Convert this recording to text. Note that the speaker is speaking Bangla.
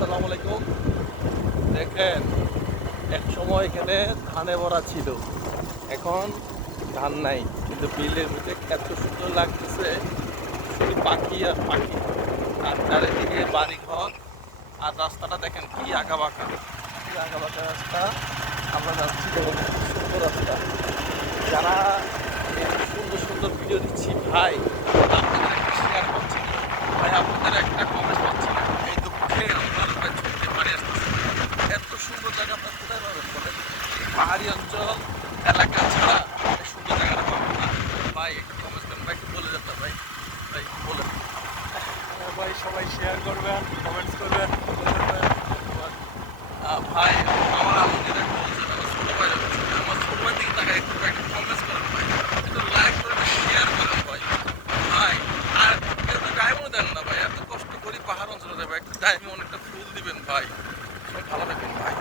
আসসালামু আলাইকুম। দেখেন, এক সময় এখানে ধানে ভরা ছিল। এখন ধান নাই, কিন্তু বিলের মধ্যে এত সুন্দর লাগতেছে পাখি আর পাখি। আর চারিদিকে বাড়ি ঘর আর রাস্তাটা দেখেন কি আঁকা বাঁকা কি আঁকা বাঁকা রাস্তা। আমরা যাচ্ছি সুন্দর রাস্তা। যারা সুন্দর সুন্দর ভিডিও দিচ্ছি, ভাই আপনাদের একটা শেয়ার করছি না ভাই আপনাদের একটা কমেন্ট পাচ্ছি না এই দুঃখে আপনার ভাই ছুটতে পারে আসতেছে এত সুন্দর জায়গা আপনার কোথায় পাবেন বলেন এই পাহাড়ি অঞ্চল এলাকা ছাড়া সুন্দর জায়গাটা পাবেন না। ভাই একটু কমেন্ট করেন ভাই একটু বলে যেতে ভাই। ভাই বলেন। হ্যাঁ ভাই সবাই শেয়ার করবেন কমেন্টস করবেন ভাই আমার আমাদের একটা বলছে আমার ছোট ভাই আমার ছোট ভাই দিকে তাকায় একটু একটা কমেন্টস করেন ভাই। একটু লাইক করেন শেয়ার করেন ভাই। ভাই আর একটু ডায়মন্ড দেন না ভাই। এত কষ্ট করি পাহাড় অঞ্চলে যাবে একটু ডায়মন্ড একটা ফুল দিবেন ভাই। সবাই ভালো থাকবেন ভাই।